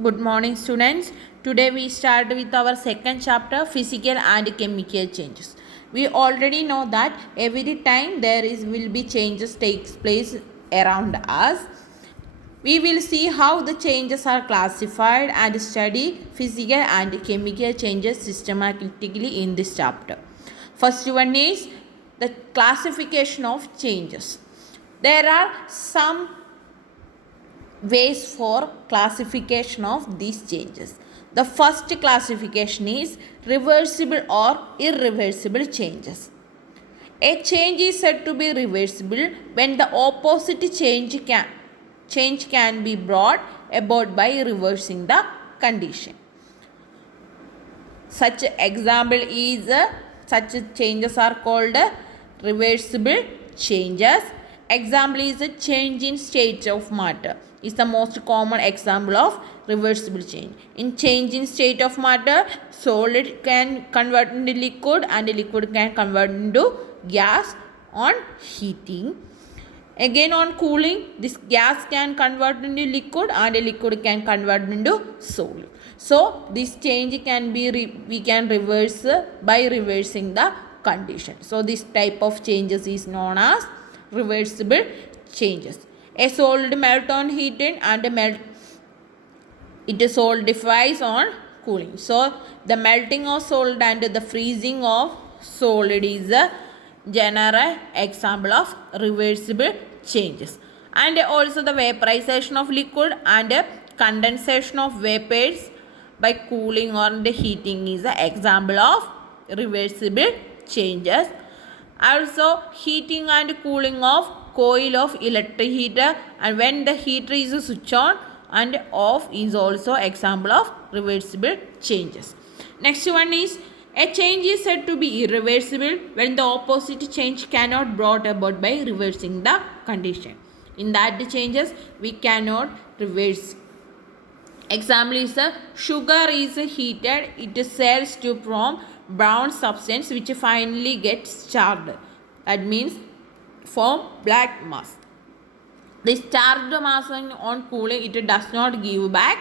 Good morning, students. Today we start with our second chapter, physical and chemical changes. We already know that every time will be changes takes place around us. We will see how the changes are classified and study physical and chemical changes systematically in this chapter. First one is the classification of changes. There are some ways for classification of these changes. The first classification is reversible or irreversible changes. A change is said to be reversible when the opposite change can be brought about by reversing the condition. Such changes are called reversible changes. Example is a change in state of matter. Is the most common example of reversible change. In change in state of matter, solid can convert into liquid and liquid can convert into gas on heating. Again on cooling, this gas can convert into liquid and liquid can convert into solid. So this change can be we can reverse by reversing the condition. So this type of changes is known as reversible changes. A solid melt on heating and it solidifies on cooling. So the melting of solid and the freezing of solid is a general example of reversible changes. And also the vaporization of liquid and condensation of vapors by cooling or the heating is an example of reversible changes. Also heating and cooling of coil of electric heater, and when the heater is switched on and off is also example of reversible changes. Next one is a change is said to be irreversible when the opposite change cannot brought about by reversing the condition. In that changes we cannot reverse. Example is sugar is heated, it sells to form brown substance which finally gets charred. That means form black mass. This charred mass on cooling, it does not give back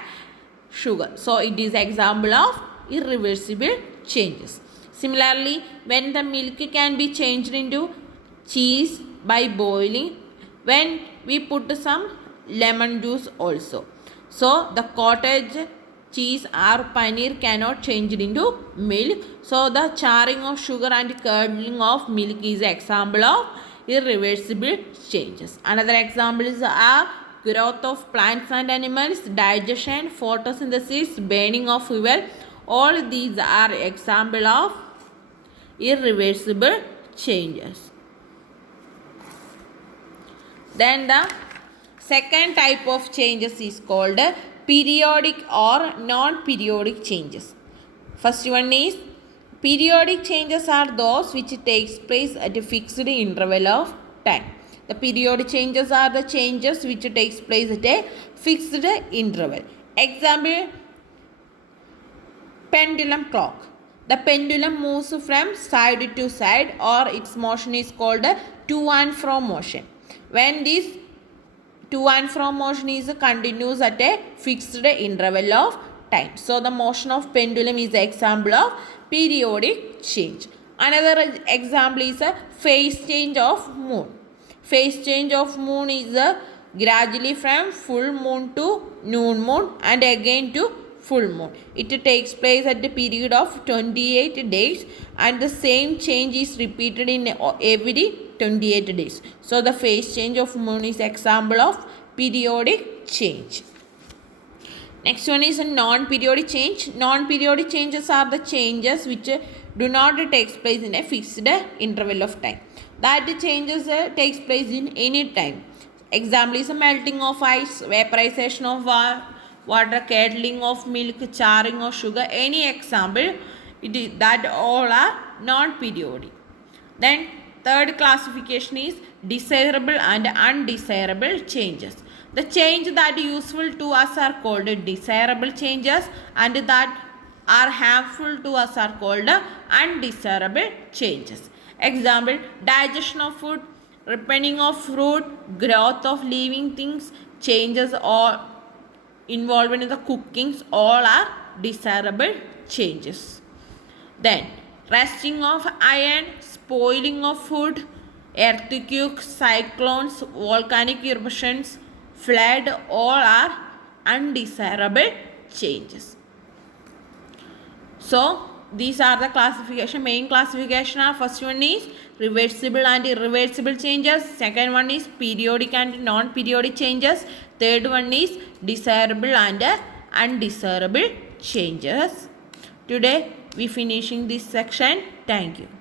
sugar. So it is example of irreversible changes. Similarly, when the milk can be changed into cheese by boiling, when we put some lemon juice also. So the cottage cheese or paneer cannot change it into milk. So the charring of sugar and curdling of milk is example of irreversible changes. Another example is growth of plants and animals, digestion, photosynthesis, burning of fuel. All these are example of irreversible changes. Then the second type of changes is called periodic or non-periodic changes. First one is periodic changes are those which takes place at a fixed interval of time. The periodic changes are the changes which takes place at a fixed interval. Example, pendulum clock. The pendulum moves from side to side, or its motion is called to and fro motion. When this to and fro motion is continuous at a fixed interval of time. So the motion of pendulum is an example of periodic change. Another example is a phase change of moon. Phase change of moon is gradually from full moon to noon moon and again to full moon. It takes place at the period of 28 days and the same change is repeated in every 28 days. So the phase change of moon is example of periodic change. Next one is a non-periodic change. Non-periodic changes are the changes which do not take place in a fixed interval of time. That changes takes place in any time. Example is a melting of ice, vaporization of water, curdling of milk, charring of sugar. Any example, that all are non-periodic. Then third classification is desirable and undesirable changes. The change that useful to us are called desirable changes and that are harmful to us are called undesirable changes. Example, digestion of food, ripening of fruit, growth of living things, changes or involved in the cookings, all are desirable changes. Then, rusting of iron, spoiling of food, earthquakes, cyclones, volcanic eruptions, flood, all are undesirable changes. So, these are the classification. Main classification are, first one is reversible and irreversible changes. Second one is periodic and non-periodic changes. Third one is desirable and undesirable changes. Today we finishing this section. Thank you.